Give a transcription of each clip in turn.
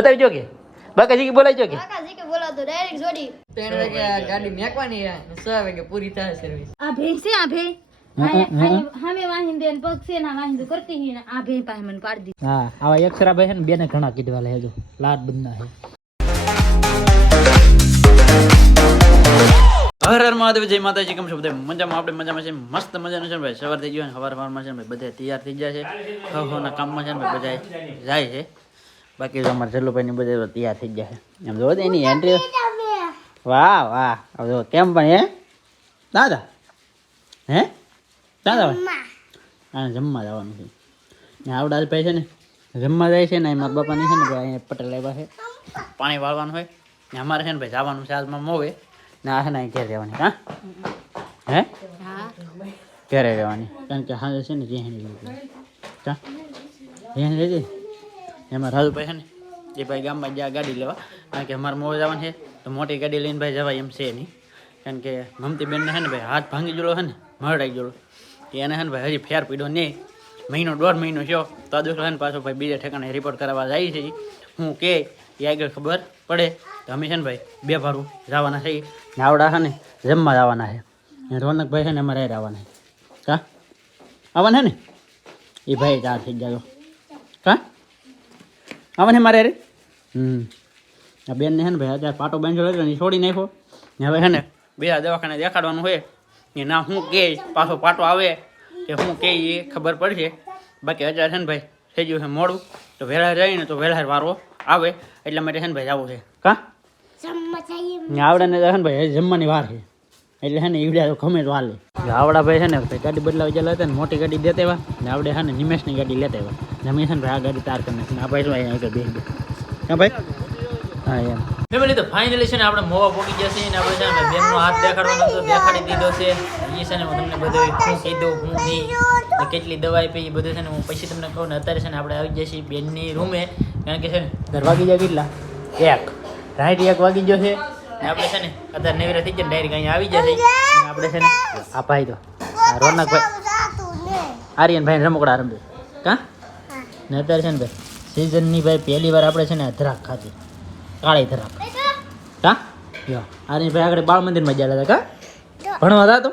બતાવી જો કે બાકાજી કે બોલાઈ જો કે બાકાજી કે બોલા તો ડાયરેક્ટ જોડી 3 વાગે ગાડી મેકવાની 6 વાગે પૂરી થાય સર્વિસ આ ભે છે આ ભે હામે વાહિંદે ને પગ છે ના વાહિંદે કરતી હી ને આ ભે પાસે મને પાડી દી હા આવા અક્ષરા ભાઈ છે ને બેને ઘણા કીધવા લે જો લાડ બંધના છે હર હર મહાદેવ જય માતાજી કેમ છો બધા મજામાં આપણે મજામાં છે મસ્ત મજાનું છે ભાઈ સવાર થઈ ગયો ને સવારમાં છે ભાઈ બધા તૈયાર થઈ ગયા છે હવના કામમાં છે ને બધા જાય છે બાકી તો અમારા જલ્લુભાઈ ની બધા તૈયાર થઈ ગયા છે એમ જો એની એન્ટ્રી વાહ વાહ હવે કેમ પણ હે દાદા હે દાદા હા જમવા જવાનું છે ને આવડા ભાઈ છે ને જમવા જાય છે ને મારા બાપાની છે ને ભાઈ અહીંયા પટેલ આવ્યા છે પાણી વાળવાનું હોય ને અમારે છે ને ભાઈ જવાનું છે આજમાં મોવે ના હે ના ઘેર રહેવાની હા હે ઘેરે રહેવાની કારણ કે હા છે ને જેહણી કા જેહણી રહેતી એમાં રાજુભાઈ છે ને એ ભાઈ ગામમાં જ્યાં ગાડી લેવા કારણ કે અમારે મોવે જવાનું છે તો મોટી ગાડી લઈને ભાઈ જવાય એમ છે નહીં કારણ કે મમતી બેનને છે ને ભાઈ હાથ ભાંગી ગયેલો છે ને મરડાઈ ગયેલો એને છે ને ભાઈ હજી ફેર પીડો નહીં મહિનો 1.5 મહિનો થયો તો આ દોસ્તો છે ને પાછો ભાઈ બીજા ઠેકાણે રિપોર્ટ કરાવવા જાય છે હું કે એ આગળ ખબર પડે તો અમે છે ને ભાઈ બે ભારું જવાના છે ને આવડા છે ને જમવા જવાના છે રોનકભાઈ છે ને અમારે આવવાના છે કા આવવાના ને એ ભાઈ ચાર થઈ જાય કા આવવાને મારે રે આ બેનને છે ને ભાઈ અત્યારે પાટો બાંધ્યો હતો ને છોડી નાખ્યો ને હવે છે ને બે દવાખાને દેખાડવાનું હોય એ ના હું કે પાછો પાટો આવે કે હું કે એ ખબર પડશે બાકી અત્યારે છે ને ભાઈ થઈ ગયું છે મોડું તો વહેલા રહીને તો વહેલા વારો આવે એટલા માટે છે ને ભાઈ જવું છે કા આવડા ને છે ને ભાઈ જમવાની વાર છે એટલે છે ને ઈવડ્યા તો ગમે તો હાલે આવડા ભાઈ છે ને ભાઈ ગાડી બદલાવી ગયેલા હતા ને મોટી ગાડી દેતા એવા ને આવડે છે ને નિમેશની ગાડી લેતા એવા જમી છે ને ભાઈ આ ગાડી તાર કરી નાખી આ ભાઈ શું અહીંયા આગળ બેસી હા ભાઈ હા એમ ફેમિલી તો ફાઇનલી છે ને આપણે મોવા પોકી ગયા છે ને આપણે છે ને બેનનો હાથ દેખાડવાનો તો દેખાડી દીધો છે એ છે ને હું તમને બધું શું કહી દઉં હું નહીં કેટલી દવા આપી એ બધું છે ને હું પછી તમને કહું ને અત્યારે છે ને આપણે આવી જઈએ છીએ બેનની રૂમે કારણ કે છે ને ઘર વાગી જાય કેટલા 1 રાઈટ 1 વાગી ગયો છે ને આપણે છે ને અત્યારે નેવરા થઈ જાય ડાયરેક્ટ અહીંયા આવી જશે ને આપણે છે ને આ ભાઈ તો રોનકભાઈ આર્યનભાઈ રમકડા રમે કા ને અત્યારે છે ને ભાઈ સિઝનની ભાઈ પહેલી વાર આપણે છે ને ધરાક ખાધી કાળી ધરાક કા યો આર્યનભાઈ આગળ બાળ મંદિરમાં ગયા હતા કા ભણવા હતા તો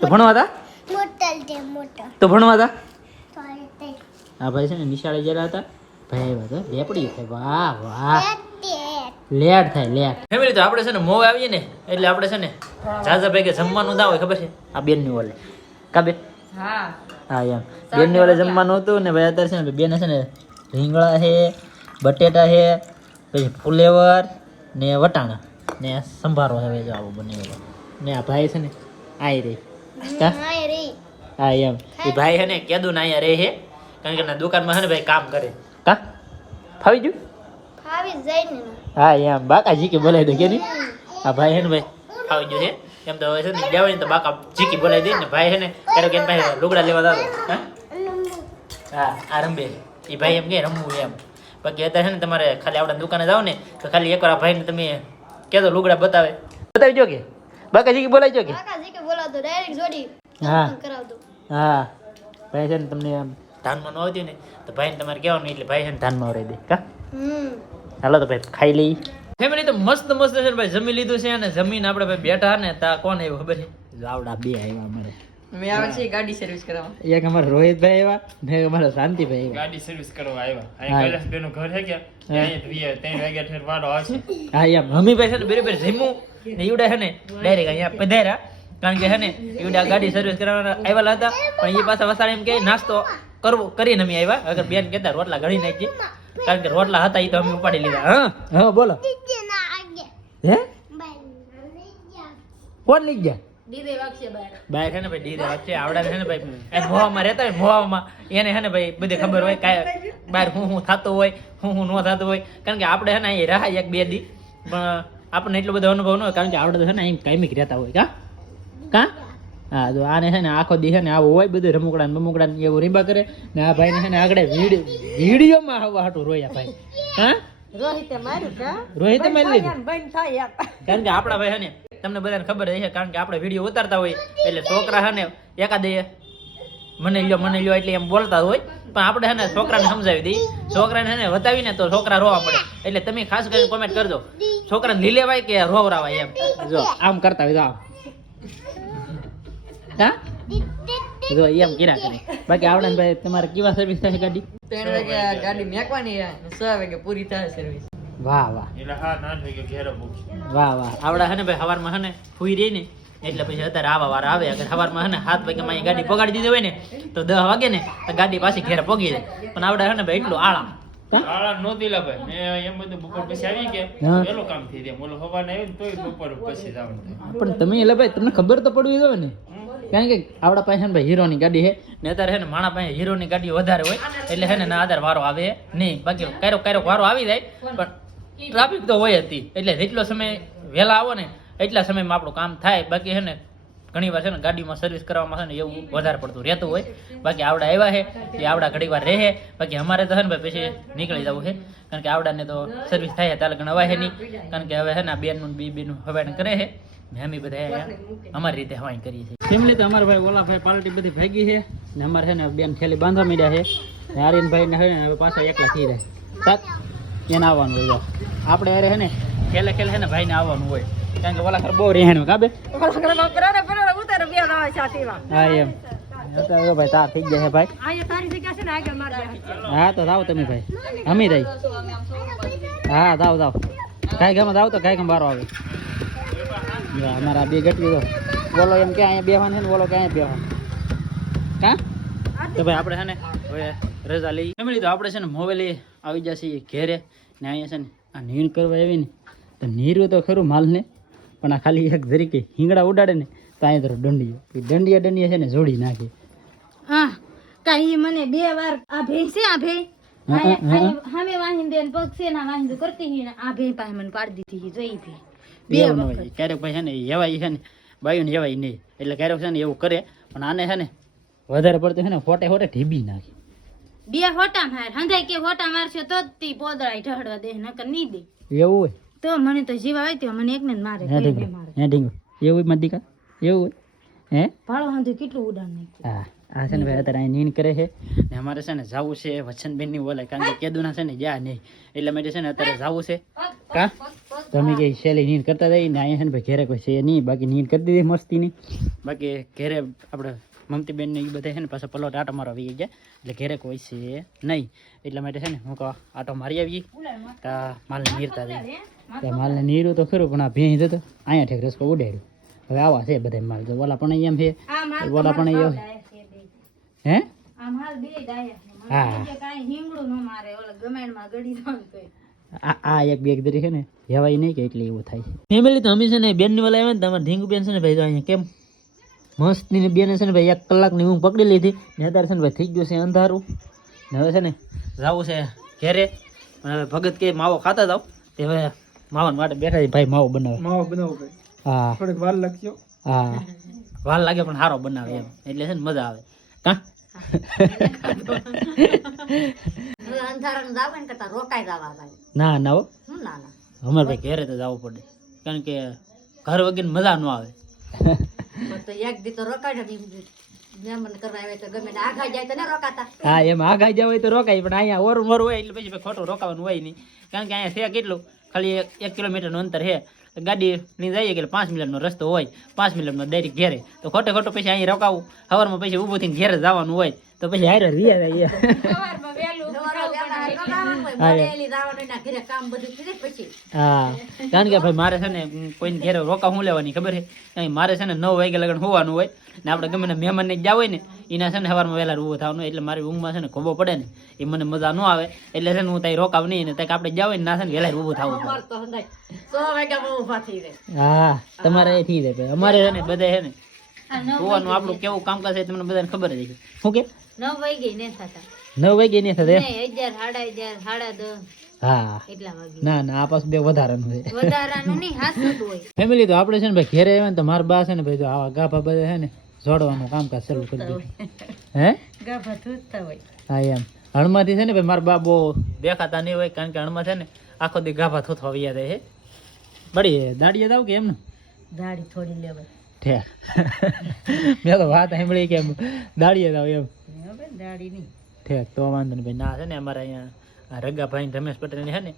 તો ભણવા હતા તો ભણવા હતા હા ભાઈ છે ને નિશાળે ગયા હતા ભાઈ બધા લેપડી થાય વાહ વાહ લેટ થાય લેટ ફેમિલી તો આપણે છે ને મોવે આવીએ ને એટલે આપણે છે ને જાજા ભાઈ કે જમવાનું ના હોય ખબર છે આ બેનની ઓલે કા બે હા હા એમ બેનની ઓલે જમવાનું હતું ને ભાઈ અત્યારે છે ને બેને છે ને રીંગણા છે બટેટા છે પછી ફુલેવર ને વટાણા ને સંભારો હવે જો આવો બનેલો ને આ ભાઈ છે ને આઈ રે કા હા એમ એ ભાઈ છે ને કેદું ના અહીંયા રહે છે કારણ કે ના દુકાનમાં છે ને ભાઈ કામ કરે કા ફાવી ગયું ફાવી જાય ને હા એમ બાકાજી કે બોલાવી દે કે નહીં આ ભાઈ છે ને ભાઈ ફાવી ગયું છે એમ તો હવે છે ને જવાની તો બાકા જીકી બોલાવી દે ને ભાઈ છે ને ત્યારે કે ભાઈ લુગડા લેવા દાદો હા આ રંબે એ ભાઈ એમ કે રમવું એમ બાકી અત્યારે છે ને તમારે ખાલી આપણા દુકાને જાઓ ને તો ખાલી એકવાર આ ભાઈને તમે કહેતો લુગડા બતાવી જો કે બાકાજી કે બોલાવી જો કે બાકાજી કે બોલા તો ડાયરેક્ટ જોડી હા કરાવ દો હા ભાઈ છે ને તમને ધાનમાં ન આવતી ને તો ભાઈને તમારે કહેવાનું એટલે ભાઈ છે ને ધાનમાં આવડી દે કા હાલો તો ભાઈ ખાઈ લઈ ફેમિલી તો મસ્ત મસ્ત છે ભાઈ જમી લીધું છે અને જમીન આપણે ભાઈ બેઠા ને તા કોણ આવ્યું ખબર છે આવડા બે આવ્યા અમારે મેં આવે છે ગાડી સર્વિસ કરાવવા એક અમારા રોહિતભાઈ આવ્યા ને એક અમારા શાંતિભાઈ આવ્યા ગાડી સર્વિસ કરવા આવ્યા અહીં કૈલાસ બેનું ઘર છે કે અહીંયા 3 વાગ્યા થી વાળો આવશે હા એમ મમ્મીભાઈ છે ને બરાબર જમ્યું ને ઈવડા છે ને ડાયરેક્ટ અહીંયા પધાર્યા કારણ કે છે ને ઈવડા ગાડી સર્વિસ કરાવવા આવેલા હતા પણ એ પાછા વસાડે એમ કે નાસ્તો કરવો કરીને અમે આવ્યા અગર બેન કહેતા રોટલા ઘડી નાખી કારણ કે રોટલા હતા એ તો અમે ઉપાડી લીધા હા હા બોલો હે કોણ લઈ ગયા દીદે વાગશે બાય છે ને ભાઈ દીદે વાગશે આવડા છે ને ભાઈ એ મોવામાં રહેતા હોય મોવામાં એને છે ને ભાઈ બધી ખબર હોય કાંઈ બહાર હું થતું હોય હું ન થતું હોય કારણ કે આપણે છે ને અહીં રાહ 1-2 દી પણ આપણને એટલો બધો અનુભવ ન હોય કારણ કે આપણે તો છે ને અહીં કાયમિક રહેતા હોય કા હા તો આને છે ને આખો દી છે ને આવું હોય બધું રમકડા ને બમકડા ને એવું રીંબા કરે ને આ ભાઈને છે ને આગળ વિડીયોમાં આવવા હાટું રોયા ભાઈ હા રોહિતે માર્યું કા રોહિતે મારી લીધું બંધ થાય કારણ કે આપણા ભાઈ છે ને તમને બધાને ખબર છે કારણ કે આપણે વિડીયો ઉતારતા હોય એટલે છોકરા છે ને એકાદે મને લ્યો એટલે એમ બોલતા હોય, પણ આપણે છે ને છોકરાને સમજાવી દઈએ. છોકરાને છે ને બતાવીને તો છોકરા રોવા પડે. એટલે તમે ખાસ કરીને કોમેન્ટ કરજો, છોકરાને લીલેવાય કે રોવરાવાય એમ. જો આમ કરતા હોય તો આમ હા જો એમ કીરા કરે. બાકી આવડે ને ભાઈ તમારે કેવા સર્વિસ થાય ગાડી? 3 વાગે ગાડી મેકવાની છે અને 6 વાગે પૂરી થાય સર્વિસ. વાહ વાહ એટલે 7-8 વાગે ઘેરે પહોંચી. વાહ વાહ. આવડા છે ને ભાઈ સવારમાં છે ને ફૂઈ રહી ને એટલે પછી અત્યારે આવા વાર આવે. અગર સવારમાં છે ને 7 વાગે માં ગાડી પગાડી દીધી હોય ને તો 10 વાગે ને તો ગાડી પાછી ઘેરે પગી જાય. પણ આવડા છે ને ભાઈ એટલું આરામ. આળા નહોતી લા ભાઈ. મેં એમ બધું બપોર પછી આવી કે હા. વહેલું કામ થઈ જાય. ઓલો સવારને આવ્યું ને તોય બપોર પછી જવાનું થાય. પણ તમે એટલે ભાઈ તમને ખબર તો પડવી જોઈએ ને, કારણ કે આવડા પાસે છે ને ભાઈ હીરોની ગાડી છે ને અત્યારે છે ને માણા પાસે હીરોની ગાડી વધારે હોય એટલે છે ને ના આધાર વારો આવે નહીં. બાકી ક્યારેક વારો આવી જાય પણ ટ્રાફિક તો હોય હતી એટલે જેટલો સમય વહેલા આવો ને એટલા સમયમાં આપણું કામ થાય. બાકી છે ને ઘણી વાર છે ને ગાડીમાં સર્વિસ કરવામાં છે ને એવું વધારે પડતું રહેતું હોય. બાકી આવડા આવ્યા છે એ આવડા ઘણી વાર રહે. બાકી અમારે તો છે ને ભાઈ પછી નીકળી જવું છે, કારણ કે આવડાને તો સર્વિસ થાય ત્યારે ગણવાય છે નહીં, કારણ કે હવે છે ને બેનનું બીનું હવાઈ કરે છે ને અમે બધા અમારી રીતે હવાઈ કરીએ છીએ. ફેમિલી તો અમારા ભાઈ ઓલા ભાઈ પાર્ટી બધી ભાગી છે ને અમારે છે ને બેન થેલી બાંધવા માંડ્યા છે ને આર્યનભાઈ ને હવે પાછા એકલા થઈ જાય સાત એને આવવાનું હોય. આપણે અરે છે ને ખેલે છે ને ભાઈને આવવાનું હોય, કારણ કે ઓલા ખર બહુ રહેવાનું કાબે હા એમ. અત્યારે ભાઈ તાર થઈ ગયા છે ભાઈ. હા તો જાઓ તમે ભાઈ અમી રહી. હા જાઓ કાંઈ ગામમાં જાઓ તો કાંઈ ગામ બારો આવે. અમારા બે ગટવી દો બોલો એમ કે અહીંયા બેવાનું છે ને બોલો કે અહીંયા બેવાનું કા તો ભાઈ આપણે છે ને હવે રજા લઈ ફેમિલી. તો આપણે છે ને મોબાઈલ આવી જશે ઘેરે ને અહીંયા છે ને આ નીર કરવા આવી ને તો નીરું તો ખરું માલ ને, પણ આ ખાલી એક જરીકે હિંગડા ઉડાડે ને તો અહીંયા તરફ દંડિયા છે ને જોડી નાખી. હા કાઈ મને 2 વાર આ ભેં છે આ ભેં હામે વાહિંદે ને પગ છે ના વાહિંદે કરતી હી ને આ ભેં પાસે મને પાડી દીધી જોઈ ભેં 2 વખત. ક્યારેક ભાઈ છે ને એવાય છે ને બાયું ને એવાય નહીં એટલે ક્યારેક છે ને એવું કરે, પણ આને છે ને વધારે પડતું છે ને હોટે ઢીબી નાખી. 2 હોટા માર હંધાઈ કે હોટા મારશે તો જ તી પોદળાઈ ઢહડવા દે નકર નહીં દે. એવું હોય તો મને તો જીવ આવે તો મને એકને જ મારે કોઈને મારે હે ઢીંગો એવું મત દીકા એવું હોય હે. ભાડો હંધે કેટલું ઉડાન નાખ્યું. હા આ છે ને ભાઈ અત્યારે અહીં નીંદ કરે છે ને અમારે છે ને જવું છે વચનબેનની બોલાય, કારણ કે કેદુના છે ને જ્યાં નહીં એટલા માટે છે ને અત્યારે જવું છે. કા તમે કે શેલી નીંદ કરતા જઈ ને અહીંયા છે ને ભાઈ ઘેરે કોઈ છે નહીં, બાકી નીંદ કરી દીધી મસ્તીની. બાકી ઘેરે આપણે મમતીબેન ને એ બધા છે ને પાછા પલોટ આટો મારવા આવી ગયા એટલે ઘેરે કોઈ છે નહીં. એટલા માટે છે ને હું કહું આટો મારી આવીએ તો માલને નીરતા જઈએ. માલને નીરું તો ખરું પણ આ ભેંસ જતો અહીંયા ઠેક રસકો ઉડાડ્યું. હવે આવા છે બધા માલ તો ઓલા પણ એમ છે ઓલા પણ એવું હે આ માલ બે ડાયા હા છે કાઈ હિંગડું ન મારે ઓલા ગમેણમાં ગડી દઉં તોય. આ એક બે દરી છે ને હેવાય નહીં કે એટલે એવું થાય છે. ફેમિલી તો અમે છે ને બેન ની વાલા આવ્યા ને તમારે ઢીંગુ બેન છે ને ભાઈ અહીંયા કેમ મસ્ત ની બેન છે ને ભાઈ 1 કલાકની ઊંઘ પકડી લીધી ને અત્યારે છે ને ભાઈ થઈ ગયું છે અંધારું ને હવે છે ને જવું છે ઘેરે. અને હવે ભગત કે માવો ખાતા જાવ તે હવે માવા માટે બેઠા છે ભાઈ માવો બનાવે હા થોડીક વાર લાગશે. હા વાર લાગે પણ સારો બનાવે એમ એટલે છે ને મજા આવે કા ના ના હો અમારે ભાઈ ઘેરે તો જવું પડે, કારણ કે ઘર વગર મજા ન આવે. હા એમ આઘાઈ જાવ હોય તો રોકાય, પણ અહીંયા ઓરું મોરું હોય એટલે પછી ખોટું રોકાવાનું હોય નહીં, કારણ કે અહીંયા છે કેટલું ખાલી 1 કિલોમીટરનું અંતર છે. ગાડી લઈને જઈએ કે 5 મિનિટનો રસ્તો હોય, 5 મિનિટમાં ડાયરેક્ટ ઘેરે. તો ખોટું પછી અહીં રોકાવું સવારમાં પછી ઊભું થઈને ઘેરે જવાનું હોય તો પછી હારે રિયા જાય. હા કારણ કે ભાઈ મારે છે ને કોઈને ઘેરે રોકા હું લેવાની ખબર છે, મારે છે ને 9 વાગે લગન હોવાનું હોય ને આપણે ગમે ને મહેમાન ને જાવ હોય ને એના છે ને સવારમાં વહેલા ઊભું થવાનું, એટલે મારી ઊંઘમાં છે ને ખોબો પડે ને એ મને મજા ન આવે. એટલે છે ને હું ત્યાં રોકાવ નહીં ને ત્યાં આપણે જાવ ને ના છે ને વહેલા ઊભું થવું પડે. હા તમારે એ થઈ જાય. અમારે છે ને બધા છે ને જોવાનું આપણું કેવું કામકાજ છે તમને બધાને ખબર જ છે. શું કે 9 વાગે ને થતા 9 વાગે નહીં થતા 11, 11:30, 10:30 હા એટલા વાગે. ના ના આ પાછું બે વધારાનું છે. વધારાનું નહીં હાસું હોય. ફેમિલી તો આપણે છે ને ભાઈ ઘેરે આવ્યા ને તો મારા બા છે ને ભાઈ જો આવા ગાભા બધા છે ને જોડવાનું કામકાજ શરૂ કરી દીધું. હે ગાભા થતા હોય. હા એમ હણમાંથી છે ને ભાઈ મારા બા બહુ દેખાતા નહીં હોય, કારણ કે હણમાં છે ને આખો દી ગાભા થોથવા વ્યા જાય છે. બળી દાડીએ જાવ કે એમ ને દાડી થોડી લેવાય ઠેક મેં તો વાત સાંભળી કે એમ દાડીએ જાવ એમ દાડી નહીં ઠેક તો વાંધો નહીં ભાઈ ના છે ને અમારા અહીંયા આ રગાભાઈ રમેશ પટેલની છે ને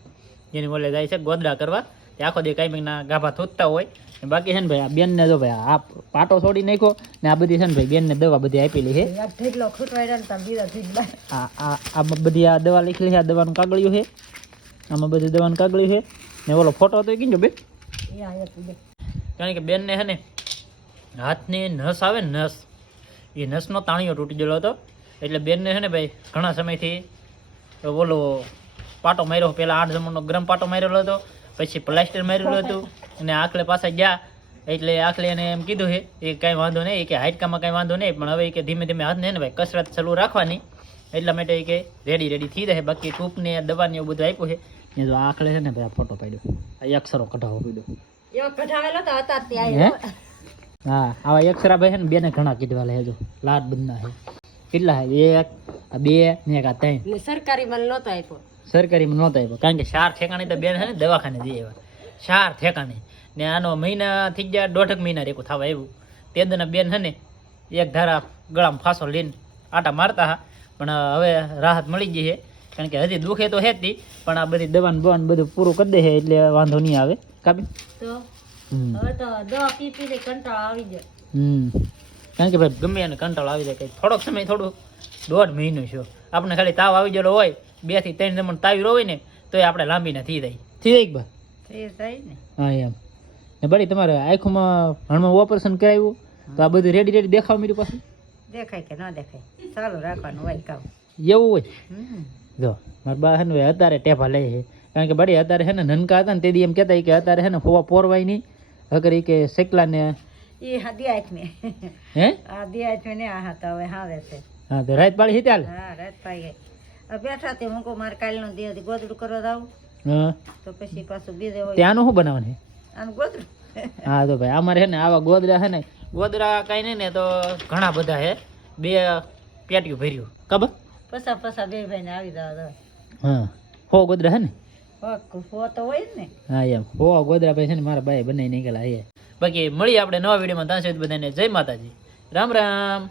એની ઓલે જાય છે ગોદડા કરવા તે આખો દે કાંઈ ના ગાભા થૂતતા હોય ને બાકી છે ને ભાઈ આ બેનને જો ભાઈ આ પાટો છોડી નાખ્યો ને આ બધી છે ને ભાઈ બેનને દવા બધી આપેલી છે ઢેકલો ખૂટવાય ને બીજા થી આ બધી આ દવા લખેલી છે આ દવાનું કાગળિયું છે આમાં બધી દવાનું કાગળિયું છે ને ઓલો ફોટો હતો એ કીધો બે કારણ કે બેનને છે ને હાથની નસ આવે ને નસ એ નસનો તાણીઓ તૂટી ગયેલો હતો એટલે બેનને છે ને ભાઈ ઘણા સમયથી ઓલો પાટો માર્યો પહેલાં 8 જમણનો ગરમ પાટો મારેલો હતો પછી પ્લાસ્ટર મારેલું હતું અને આખલે પાછા ગયા એટલે આખલે એને એમ કીધું છે એ કાંઈ વાંધો નહીં કે હાડકામાં કાંઈ વાંધો નહીં પણ હવે કે ધીમે ધીમે હાથને ને ભાઈ કસરત ચાલુ રાખવાની એટલા માટે કે રેડી થઈ જાય બાકી ટૂંપને દવાની એવું બધું આપ્યું છે એ જો આખલે છે ને ભાઈ આ ફોટો પાડ્યો આ અક્ષરો કઢાવો પીડ્યો એવો કઢાવેલો તો હતા ત્યાં હા આવા અક્ષરા ભાઈ છે ને બેને ઘણા કીધવા લે જો લાડ બંધના છે કેટલા છે 1 2 ને 3 સરકારી મને નહોતો આપ્યો સરકારીમાં નહોતા આપ્યો કારણ કે 4 ઠેકાણે તો બેન છે ને દવાખાને જઈ આવ્યા 4 ઠેકાણે ને આનો મહિના થઈ ગયા 1.5 મહિના રેકો થવા આવ્યું તે દના બેન છે ને એક ધારા ગળામાં ફાંસો લઈને આટા મારતા હા પણ હવે રાહત મળી ગઈ છે કારણ કે હજી દુખે તો હેતી પણ આ બધી દવાનું બવાન બધું પૂરું કરી દે છે એટલે વાંધો નહીં આવે કાબી તો હવે તો દવા પી પીને કંટાળો આવી જાય કારણ કે ભાઈ ગમે એને કંટાળો આવી જાય થોડોક સમય થોડું 1.5 મહિનો છે આપણે ખાલી તાવ આવી ગયેલો હોય 2 થી 3 જમણ તાવી હોય ને તો આપણે લાંબી ના થઈ જાય બા ને હા એમ ને બળી તમારે આંખોમાં હણમાં ઓપરેશન કરાવ્યું તો આ બધું રેડી દેખાવ મીરું પાછું દેખાય કે ન દેખાય ચાલુ રાખવાનું હોય કામ એવું હોય જો મારા બા છે ને અત્યારે ટેફા લે છે કારણ કે બળી અત્યારે છે ને નનકા હતા ને તેથી એમ કહેતા કે અત્યારે છે ને હોવા પોરવાય નહીં અગર એ કે શેકલા ને એ હા દિયાત ને હે આ દિયાત ને આ હા તો હવે હાવે છે હા તો રાત પાળી ચાલે હા રાત પાઈ ગઈ હવે બેઠા તે હું કહું મારે કાલનો દિવસ ગોદડું કરવા જાવું હા તો પછી પાછું બીજે હોય ત્યાંનું શું બનાવવાનું છે આમ ગોદડું હા તો ભાઈ અમારે છે ને આવા ગોદડા છે ને ગોદડા કાંઈ નહીં ને તો ઘણા બધા છે 2 પેટીયું ભર્યું ખબર પસા બે ભાઈ ને આવી જાવ હા હો ગોદડા છે ને હો તો હોય જ ને હા એમ હો ગોદડા ભાઈ છે ને મારા ભાઈ બનાવી નીકળ્યા બાકી મળીએ આપણે નવા વિડીયોમાં ત્યાં સુધી બધાને જય માતાજી રામ રામ.